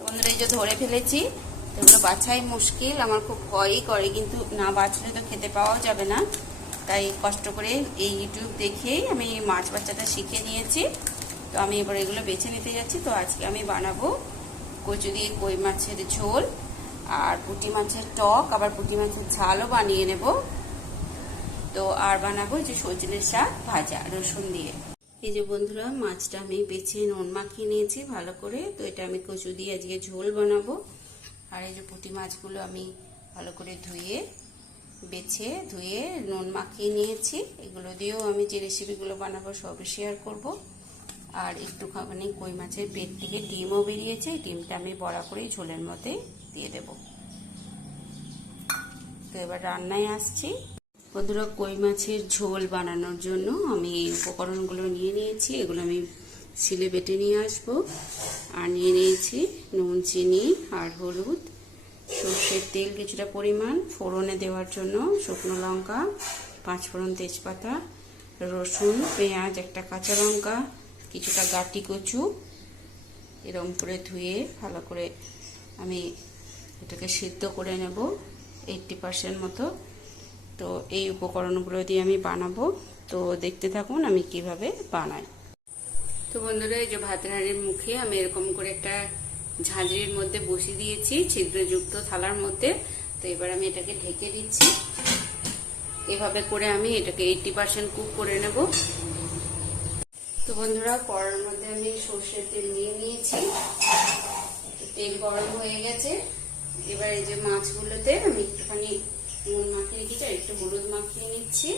তো বন্ধুরা এই যে ধরে ফেলেছি, এগুলো বাছাই মুশকিল, আমার খুব ভয়ই করে, কিন্তু না বাছলে তো খেতে পাওয়াও যাবে না। তাই কষ্ট করে এই ইউটিউব দেখেই আমি মাছ বাচ্চাটা শিখে নিয়েছি। তো আমি এবার এগুলো বেছে নিতে যাচ্ছি। তো আজকে আমি বানাবো কচু দিয়ে কই মাছের ঝোল আর পুঁটি মাছের টক, আবার পুঁটি মাছের ঝালও বানিয়ে নেব। তো আর বানাবো যে সজনের শাক ভাজা রসুন দিয়ে। এই যে বন্ধুরা, মাছটা আমি বেছে নুন মাখিয়ে নিয়েছি ভালো করে। তো এটা আমি কচু দিয়ে আজকে ঝোল বানাবো। আর এই যে পুঁটি মাছগুলো আমি ভালো করে ধুয়ে, বেছে ধুয়ে নুন মাখিয়ে নিয়েছি এগুলো দিয়েও আমি যে রেসিপিগুলো বানাবো, সবই শেয়ার করব। আর একটু একটুখানি কই মাছের পেট থেকে ডিমও বেরিয়েছে ডিমটা আমি বড়া করে ঝোলের মধ্যে দিয়ে দেব। তো এবার রান্নায় আসছি। বন্ধুরা কই মাছের ঝোল বানানোর জন্য আমি এই উপকরণগুলো নিয়ে নিয়েছি, এগুলো আমি সিলে বেটে নিয়ে আসব। আর নিয়ে নিয়েছি নুন, চিনি আর হলুদ। সর্ষের তেল কিছুটা পরিমাণ, ফোড়নে দেওয়ার জন্য শুকনো লঙ্কা পাঁচ ফোড়ন তেজপাতা, রসুন, পেঁয়াজ, একটা কাঁচা লঙ্কা, কিছুটা গাটি কচু এরকম করে ধুয়ে ভালো করে আমি এটাকে সিদ্ধ করে নেব, এইটটি পার্সেন্ট মতো তো এই উপকরণগুলো দিয়ে আমি বানাবো। তো দেখতে থাকুন আমি কীভাবে বানাই। তো বন্ধুরা, এই যে ভাতের হাঁড়ির মুখে আমি এরকম করে একটা ঝাঁঝরির মধ্যে বসিয়ে দিয়েছি, ছিদ্রযুক্ত থালার মধ্যে। তো এবার আমি এটাকে ঢেকে দিচ্ছি। এভাবে করে আমি এটাকে এইটটি পার্সেন্ট কুক করে নেব। তো বন্ধুরা, কড়ার মধ্যে আমি সর্ষের তেল নিয়ে নিয়েছি। তেল গরম হয়ে গেছে। এবার এই যে মাছগুলোতে আমি একটুখানি নুন মাখিয়ে রেখেছি আর একটু হলুদ মাখিয়ে নিচ্ছি।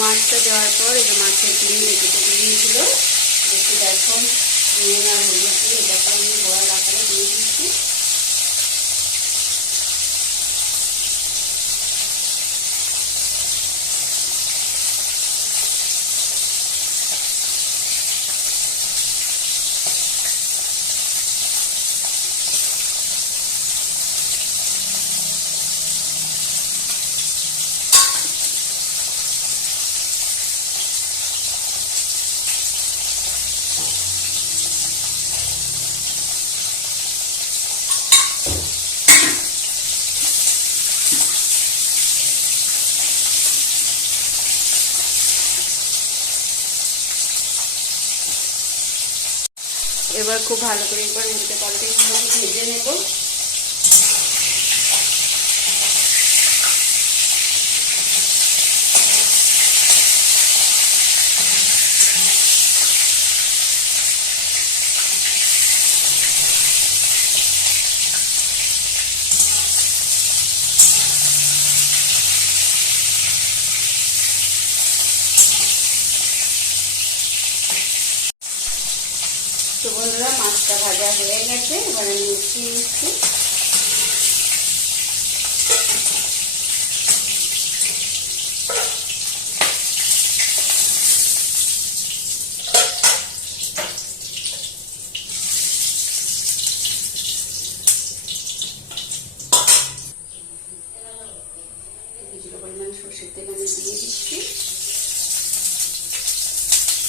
মাছটা দেওয়ার পর এই যে মাছের ডিম যেটুকু দিয়েছিল একটু দেখুন নুন আর হলুদ দিয়ে এটাকে আমি বড়ার আকারে দিয়ে দিচ্ছি এবার খুব ভালো করে এবার উল্টে পাল্টে ভেজে নেব। মাছটা ভাজা হয়ে গেছে এবার আমি উঠিয়ে নিচ্ছি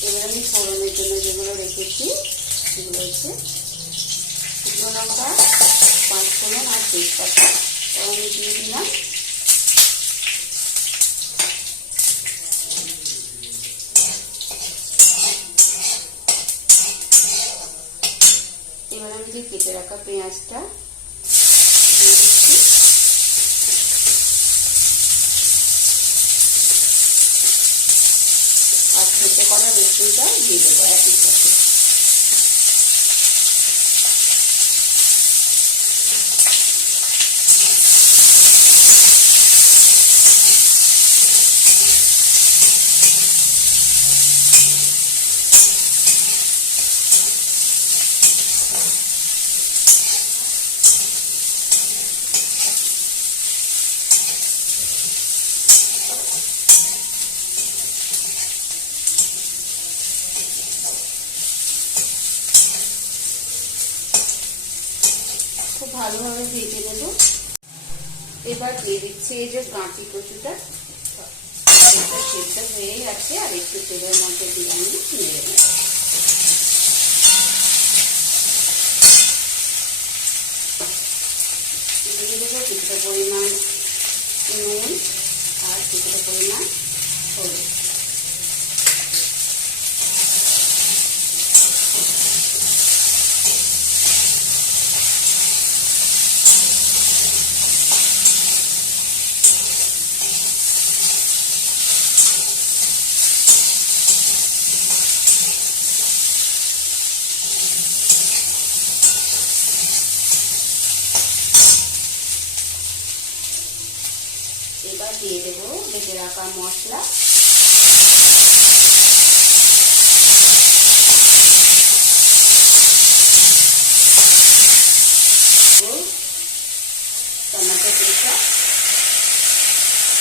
এবার আমি ফোড়নের জন্য যেগুলো রেখেছি সেগুলো রয়েছে শুকনো লঙ্কা পাঁচ ফোড়ন আর তেজপাতা। আমি দিয়ে দিলাম। এবার আমি যে কেটে রাখা পেঁয়াজটা দিয়ে দিচ্ছি আর থেতে করা রসুনটা দিয়ে দেবো একই সাথে খুব ভালোভাবে ভেজে নেব। এবার দিয়ে দিচ্ছি এই যে গাঁটি কচুটা। সেদ্ধ হয়েই আছে, আর একটু তেলের মধ্যে দিয়ে আমি নেড়ে নেব দিয়ে দেবো কিছুটা পরিমাণ নুন আর কিছুটা পরিমাণ হলুদ এবার দিয়ে দেবো, বেটে রাখা মশলা। টমেটো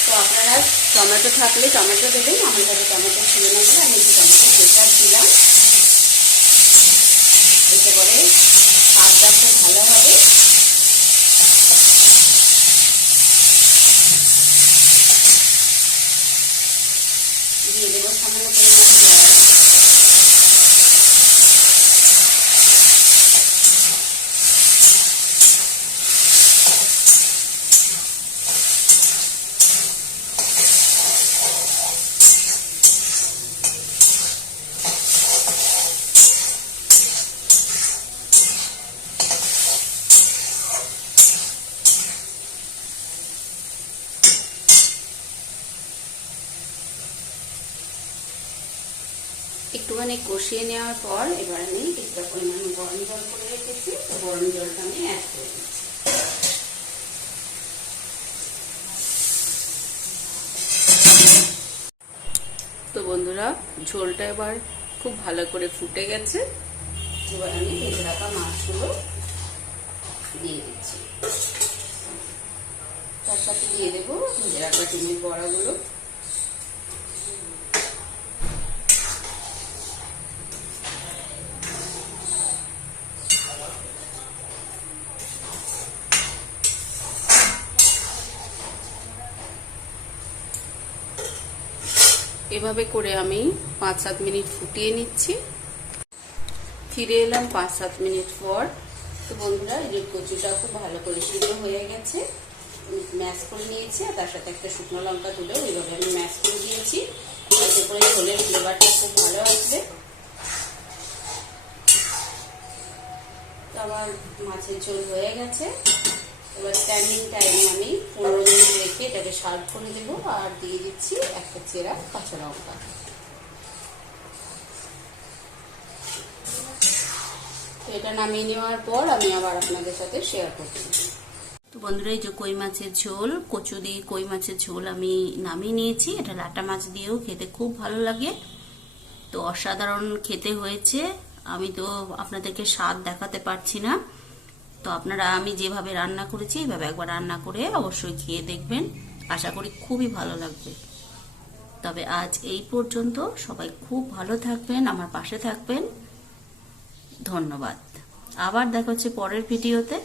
তো আপনারা টমেটো থাকলে টমেটো দেবেন, আমার কাছে টমেটো ছিল না বলে আমি একটু টমেটো পেঁচা দিলাম। এতে করে স্বাদটা ভালো হবে দিয়ে দেবো সামান্য পরিমাণ জল একটুখানি কষিয়ে নেওয়ার পর এবার আমি কিছুটা পরিমাণ গরম জল করে রেখেছি। গরম জলটা আমি অ্যাড করে দিচ্ছি। তো বন্ধুরা, ঝোলটা এবার খুব ভালো করে ফুটে গেছে। এবার আমি ভেজে রাখা মাছগুলো দিয়ে দিচ্ছি। তার সাথে দিয়ে দেবো, ভেজে রাখা ডিমের বড়াগুলো। এভাবে করে আমি পাঁচ সাত মিনিট ফুটিয়ে নিচ্ছি। ফিরে এলাম পাঁচ সাত মিনিট পর। তো বন্ধুরা, এই যে কচুটা খুব ভালো করে সিদ্ধ হয়ে গেছে। ম্যাশ করে নিয়েছি আর তার সাথে একটা শুকনো লঙ্কা তুলেও এইভাবে আমি ম্যাশ করে দিয়েছি। এতে করে ঝোলের ফ্লেভারটা খুব ভালো আসবে। তো আমার মাছের ঝোল হয়ে গেছে। এবার স্ট্যান্ডিং টাইমে আমি পনেরো মিনিট রেখে এটাকে সার্ভ করে দেবো আর দিয়ে দিচ্ছি একটা চেরা কাঁচা লঙ্কা। এটা নামিয়ে নেওয়ার পর আমি আবার আপনাদের সাথে শেয়ার করছি। তো বন্ধুরা, এই যে কই মাছের ঝোল, কচু দিয়ে কই মাছের ঝোল আমি নামিয়ে নিয়েছি। এটা লাটা মাছ দিয়েও খেতে খুব ভালো লাগে। তো অসাধারণ খেতে হয়েছে। আমি তো আপনাদেরকে স্বাদ দেখাতে পারছি না। তো আপনারা, আমি যেভাবে রান্না করেছি এইভাবে একবার রান্না করে অবশ্যই খেয়ে দেখবেন। আশা করি খুবই ভালো লাগবে। তবে আজ এই পর্যন্ত সবাই খুব ভালো থাকবেন, আমার পাশে থাকবেন। ধন্যবাদ। আবার দেখা হচ্ছে পরের ভিডিওতে।